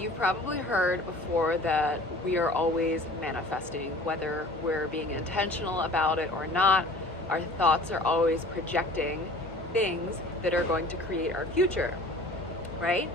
You've probably heard before that we are always manifesting, whether we're being intentional about it or not. Our thoughts are always projecting things that are going to create our future, right?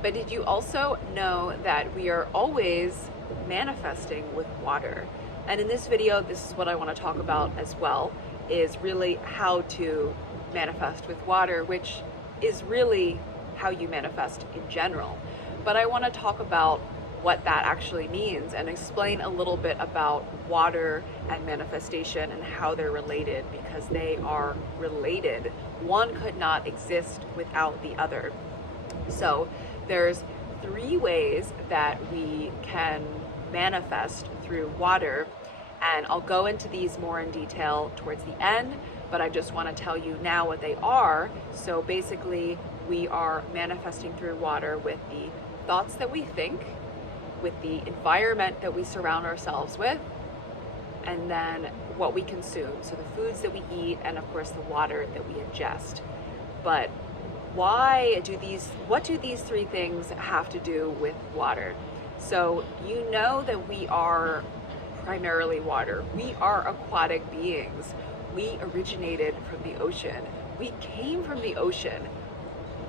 But did you also know that we are always manifesting with water? And in this video, this is what I want to talk about as well, is really how to manifest with water, which is really how you manifest in general. But I want to talk about what that actually means and explain a little bit about water and manifestation and how they're related, because they are related. One could not exist without the other. So there's 3 ways that we can manifest through water, and I'll go into these more in detail towards the end, but I just want to tell you now what they are. So basically, we are manifesting through water with the thoughts that we think, with the environment that we surround ourselves with, and then what we consume, so the foods that we eat, and of course the water that we ingest. But what do these 3 things have to do with water? So you know that we are primarily water. We are aquatic beings. We originated from the ocean. We came from the ocean.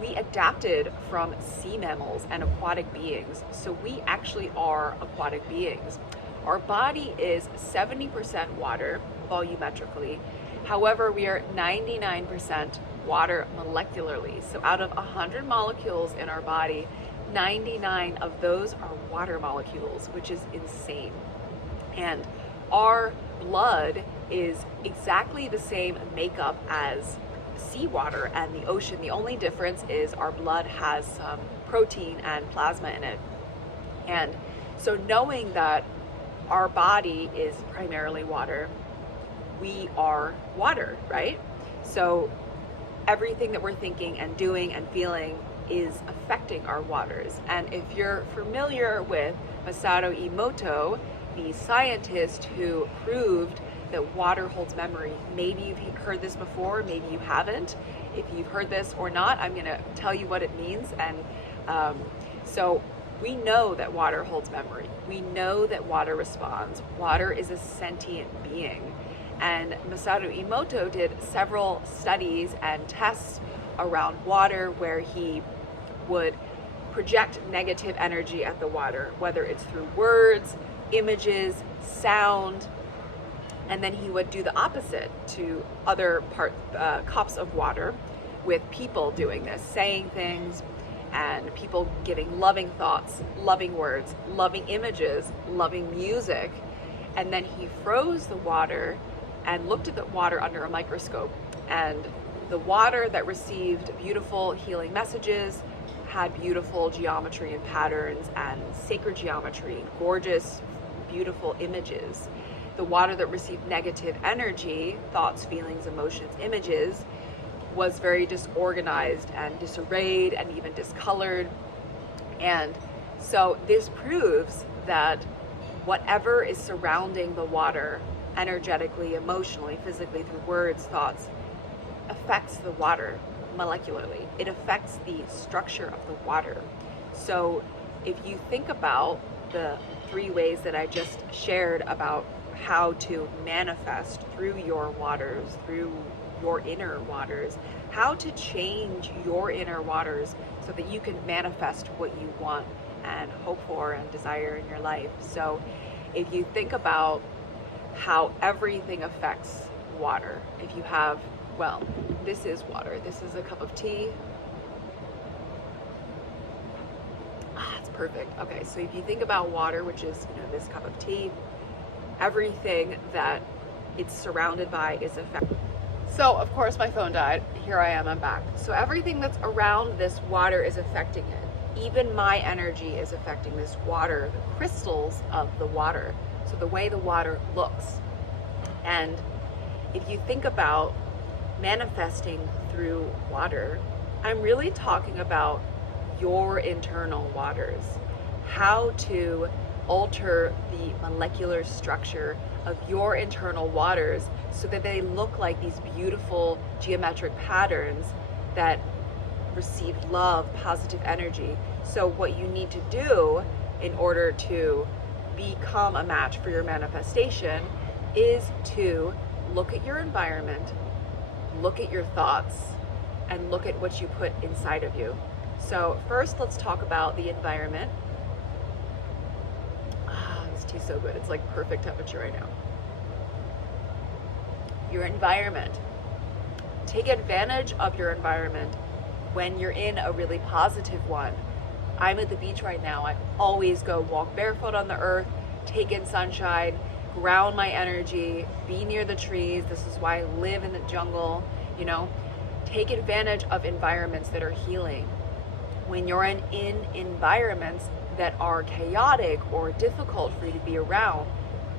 We adapted from sea mammals and aquatic beings, so we actually are aquatic beings. Our body is 70% water volumetrically. However, we are 99% water molecularly. So out of 100 molecules in our body, 99 of those are water molecules, which is insane. And our blood is exactly the same makeup as seawater and the ocean. The only difference is our blood has some protein and plasma in it. And so knowing that our body is primarily water, we are water, right? So everything that we're thinking and doing and feeling is affecting our waters. And if you're familiar with Masaru Emoto, the scientist who proved that water holds memory. Maybe you've heard this before, maybe you haven't. If you've heard this or not, I'm gonna tell you what it means. And so we know that water holds memory. We know that water responds. Water is a sentient being. And Masaru Emoto did several studies and tests around water where he would project negative energy at the water, whether it's through words, images, sound, and then he would do the opposite to other cups of water with people doing this, saying things, and people giving loving thoughts, loving words, loving images, loving music. And then he froze the water and looked at the water under a microscope. And the water that received beautiful healing messages had beautiful geometry and patterns and sacred geometry, gorgeous, beautiful images. The water that received negative energy, thoughts, feelings, emotions, images, was very disorganized and disarrayed and even discolored. And so this proves that whatever is surrounding the water, energetically, emotionally, physically, through words, thoughts, affects the water molecularly. It affects the structure of the water. So if you think about the 3 ways that I just shared about how to manifest through your waters, through your inner waters, how to change your inner waters so that you can manifest what you want and hope for and desire in your life. So if you think about how everything affects water, if you have, well, this is water, this is a cup of tea. It's perfect. Okay, so if you think about water, which is, this cup of tea, everything that it's surrounded by is affected. So of course my phone died. Here I am, I'm back. So everything that's around this water is affecting it. Even my energy is affecting this water, the crystals of the water. So the way the water looks. And if you think about manifesting through water, I'm really talking about your internal waters, how to alter the molecular structure of your internal waters so that they look like these beautiful geometric patterns that receive love, positive energy. So what you need to do in order to become a match for your manifestation is to look at your environment, look at your thoughts, and look at what you put inside of you. So first, let's talk about the environment. This tea's so good. It's like perfect temperature right now. Your environment. Take advantage of your environment when you're in a really positive one. I'm at the beach right now. I always go walk barefoot on the earth, take in sunshine, ground my energy, be near the trees. This is why I live in the jungle, you know. Take advantage of environments that are healing. When you're in environments that are chaotic or difficult for you to be around,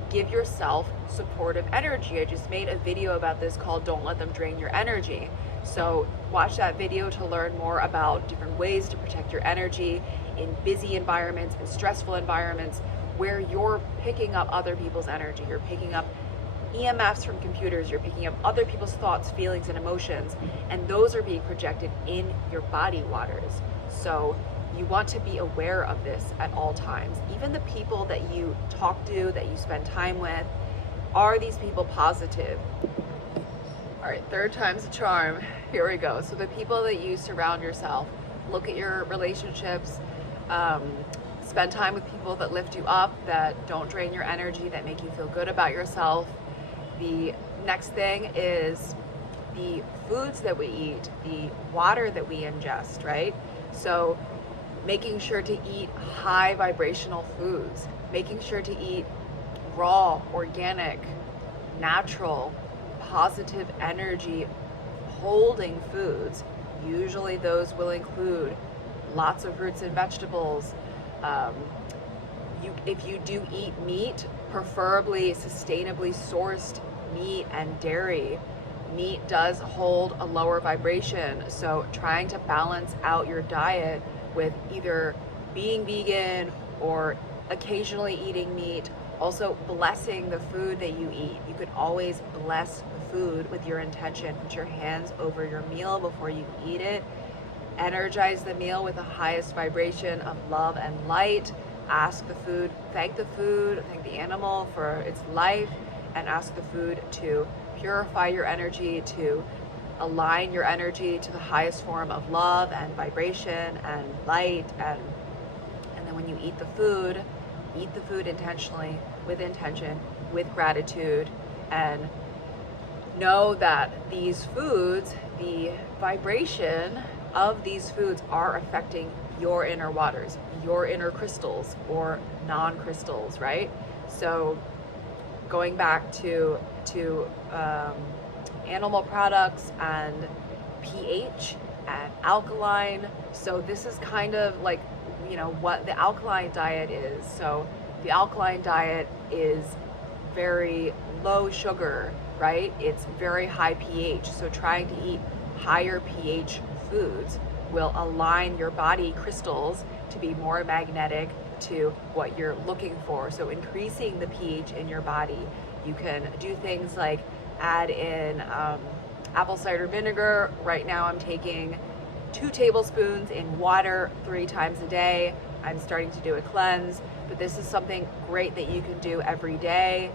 give yourself supportive energy. I just made a video about this called Don't Let Them Drain Your Energy. So watch that video to learn more about different ways to protect your energy in busy environments, in stressful environments, where you're picking up other people's energy. You're picking up EMFs from computers, you're picking up other people's thoughts, feelings, and emotions, and those are being projected in your body waters. So you want to be aware of this at all times. Even the people that you talk to, that you spend time with, are these people positive? All right, third time's a charm. Here we go. So the people that you surround yourself, look at your relationships, spend time with people that lift you up, that don't drain your energy, that make you feel good about yourself. The next thing is the foods that we eat, the water that we ingest, right? So making sure to eat high vibrational foods, making sure to eat raw, organic, natural, positive energy holding foods. Usually those will include lots of fruits and vegetables. If you do eat meat, preferably sustainably sourced meat and dairy. Meat does hold a lower vibration, so trying to balance out your diet with either being vegan or occasionally eating meat. Also blessing the food that you eat. You could always bless the food with your intention. Put your hands over your meal before you eat it. Energize the meal with the highest vibration of love and light. Ask the food, thank the animal for its life, and ask the food to purify your energy, to align your energy to the highest form of love and vibration and light. And then when you eat the food intentionally, with intention, with gratitude, and know that these foods, the vibration of these foods are affecting your inner waters, your inner crystals or non-crystals, right? So going back to animal products and pH and alkaline. So this is kind of like, you know, what the alkaline diet is. So the alkaline diet is very low sugar, right? It's very high pH. So trying to eat higher pH foods will align your body crystals to be more magnetic to what you're looking for. So increasing the pH in your body. You can do things like add in apple cider vinegar. Right now I'm taking 2 tablespoons in water 3 times a day. I'm starting to do a cleanse, but this is something great that you can do every day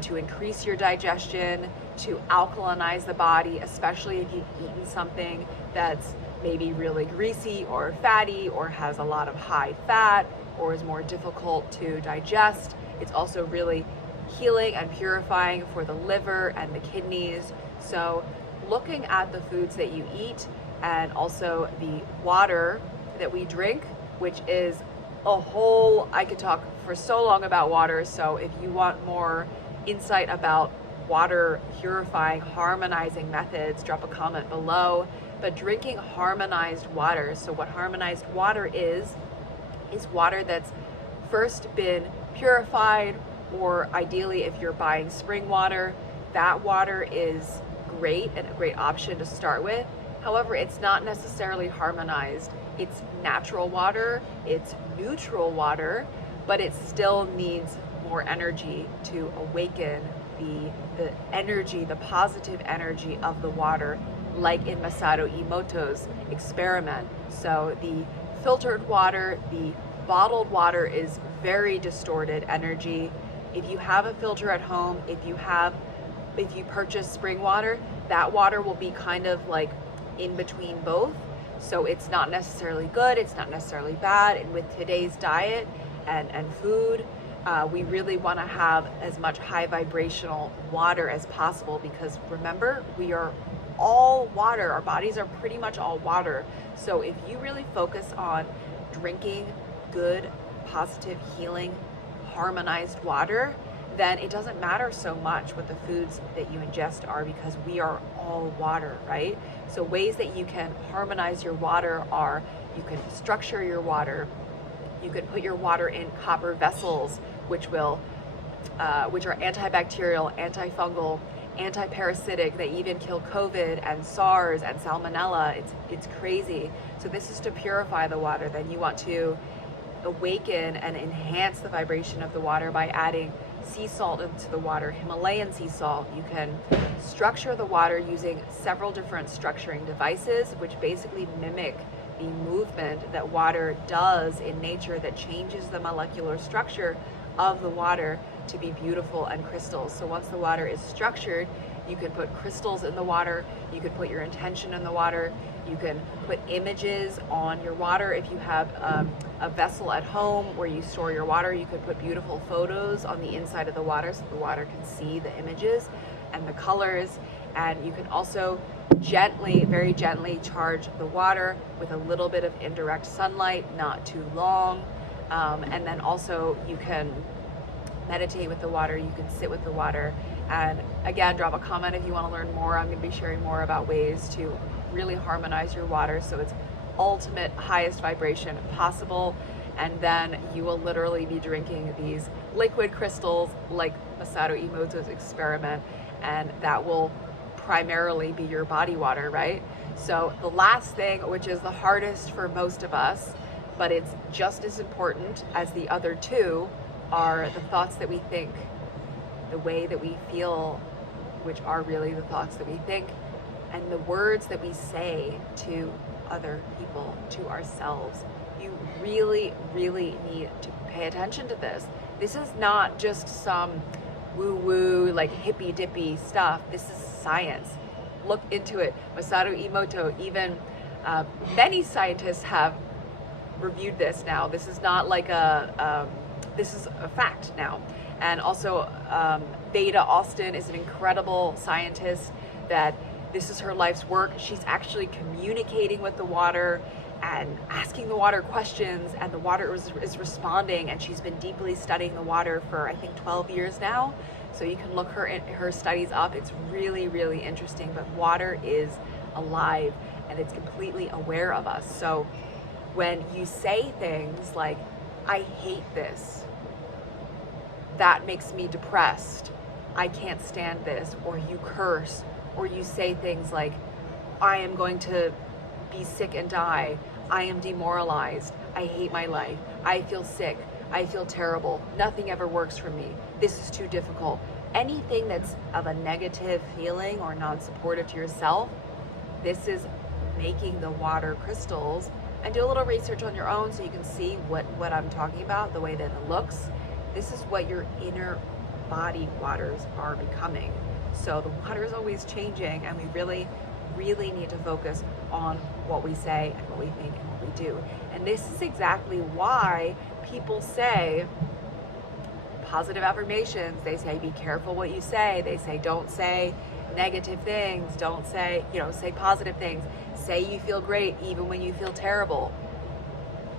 to increase your digestion, to alkalinize the body, especially if you've eaten something that's maybe really greasy or fatty or has a lot of high fat or is more difficult to digest. It's also really healing and purifying for the liver and the kidneys. So looking at the foods that you eat and also the water that we drink, which is a whole, I could talk for so long about water. So if you want more insight about water purifying, harmonizing methods, drop a comment below. But drinking harmonized water, so what harmonized water is water that's first been purified, or ideally if you're buying spring water, that water is great and a great option to start with. However, it's not necessarily harmonized. It's natural water, it's neutral water, but it still needs more energy to awaken the energy, the positive energy of the water, like in Masato Emoto's experiment. So the filtered water, the bottled water is very distorted energy. If you have a filter at home, if you purchase spring water, that water will be kind of like in between both. So it's not necessarily good, it's not necessarily bad. And with today's diet and food, we really want to have as much high vibrational water as possible, because remember, we are all water. Our bodies are pretty much all water. So if you really focus on drinking good, positive, healing, harmonized water, then it doesn't matter so much what the foods that you ingest are, because we are all water, right? So ways that you can harmonize your water are, you can structure your water, you can put your water in copper vessels, which are antibacterial, antifungal, anti-parasitic. They even kill COVID and SARS and salmonella. It's crazy. So this is to purify the water. Then you want to awaken and enhance the vibration of the water by adding sea salt into the water, Himalayan sea salt. You can structure the water using several different structuring devices, which basically mimic the movement that water does in nature, that changes the molecular structure of the water to be beautiful and crystals. So once the water is structured, you can put crystals in the water, you can put your intention in the water, you can put images on your water. If you have a vessel at home where you store your water, you could put beautiful photos on the inside of the water so the water can see the images and the colors. And you can also gently, very gently charge the water with a little bit of indirect sunlight, not too long. And then also you can meditate with the water, you can sit with the water. And again, drop a comment if you want to learn more. I'm going to be sharing more about ways to really harmonize your water so it's ultimate highest vibration possible. And then you will literally be drinking these liquid crystals like Masato Emoto's experiment, and that will primarily be your body water, right? So the last thing, which is the hardest for most of us, but it's just as important as the other two, are the thoughts that we think, the way that we feel, which are really the thoughts that we think, and the words that we say to other people, to ourselves. You really, really need to pay attention to this. This is not just some woo-woo, like hippy-dippy stuff. This is science. Look into it. Masato Emoto, even many scientists have reviewed this now. This is not like this is a fact now. And also Beta Austin is an incredible scientist that this is her life's work. She's actually communicating with the water and asking the water questions, and the water is responding, and she's been deeply studying the water for I think 12 years now. So you can look her studies up. It's really, really interesting. But water is alive and it's completely aware of us. So when you say things like, I hate this, that makes me depressed, I can't stand this, or you curse, or you say things like, I am going to be sick and die, I am demoralized, I hate my life, I feel sick, I feel terrible, nothing ever works for me, this is too difficult. Anything that's of a negative feeling or non-supportive to yourself, this is making the water crystals. And do a little research on your own so you can see what I'm talking about, the way that it looks. This is what your inner body waters are becoming. So the water is always changing, and we really, really need to focus on what we say and what we think and what we do. And this is exactly why people say positive affirmations. They say, be careful what you say. They say, don't say negative things. Don't say, say positive things. Say you feel great even when you feel terrible.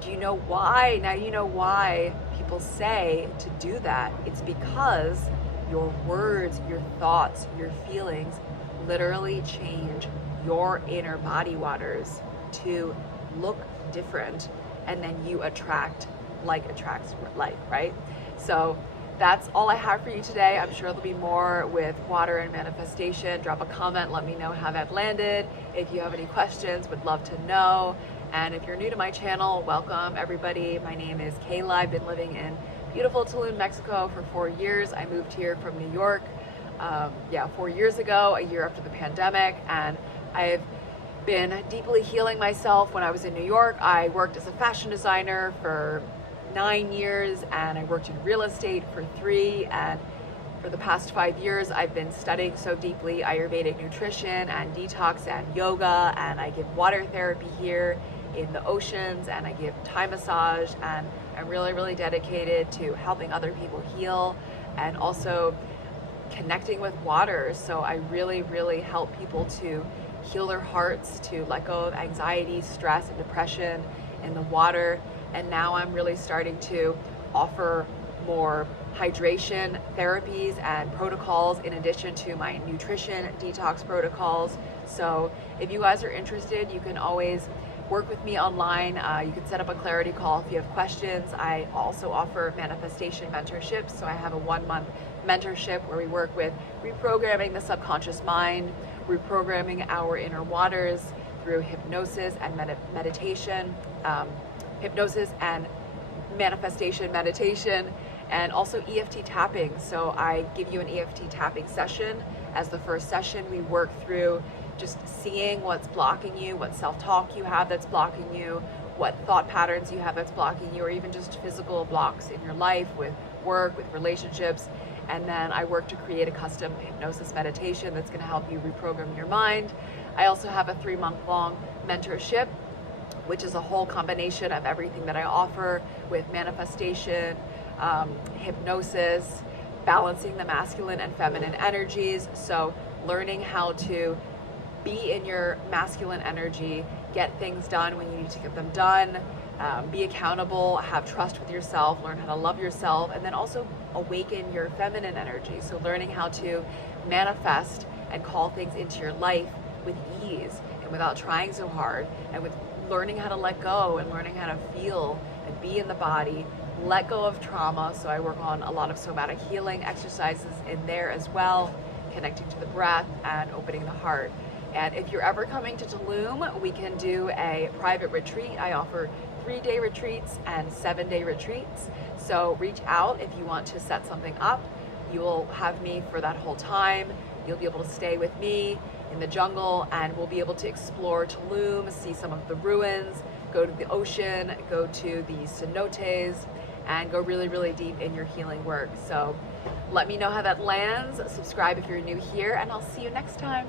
Do you know why? Now you know why people say to do that. It's because your words, your thoughts, your feelings literally change your inner body waters to look different, and then you attract like attracts like, right? So that's all I have for you today. I'm sure there'll be more with water and manifestation. Drop a comment, let me know how that landed. If you have any questions, would love to know. And if you're new to my channel, welcome everybody. My name is Kayla. I've been living in beautiful Tulum, Mexico for 4 years. I moved here from New York, 4 years ago, a year after the pandemic. And I've been deeply healing myself. When I was in New York, I worked as a fashion designer for 9 years, and I worked in real estate for 3, and for the past 5 years I've been studying so deeply Ayurvedic nutrition and detox and yoga, and I give water therapy here in the oceans, and I give Thai massage, and I'm really dedicated to helping other people heal and also connecting with water. So I really help people to heal their hearts, to let go of anxiety, stress, and depression in the water. And now I'm really starting to offer more hydration therapies and protocols in addition to my nutrition detox protocols. So if you guys are interested, you can always work with me online. You can set up a clarity call if you have questions. I also offer manifestation mentorships. So I have a 1-month mentorship where we work with reprogramming the subconscious mind, reprogramming our inner waters through hypnosis and meditation, hypnosis and manifestation meditation, and also EFT tapping. So I give you an EFT tapping session. As the first session, we work through just seeing what's blocking you, what self-talk you have that's blocking you, what thought patterns you have that's blocking you, or even just physical blocks in your life with work, with relationships. And then I work to create a custom hypnosis meditation that's going to help you reprogram your mind. I also have a 3-month-long mentorship, which is a whole combination of everything that I offer with manifestation, hypnosis, balancing the masculine and feminine energies. So learning how to be in your masculine energy, get things done when you need to get them done, be accountable, have trust with yourself, learn how to love yourself, and then also awaken your feminine energy. So learning how to manifest and call things into your life with ease and without trying so hard, and with learning how to let go and learning how to feel and be in the body, let go of trauma. So I work on a lot of somatic healing exercises in there as well, connecting to the breath and opening the heart. And if you're ever coming to Tulum, we can do a private retreat. I offer 3-day retreats and 7-day retreats. So reach out if you want to set something up. You will have me for that whole time. You'll be able to stay with me in the jungle, and we'll be able to explore Tulum, see some of the ruins, go to the ocean, go to the cenotes, and go really deep in your healing work. So let me know how that lands. Subscribe if you're new here, and I'll see you next time.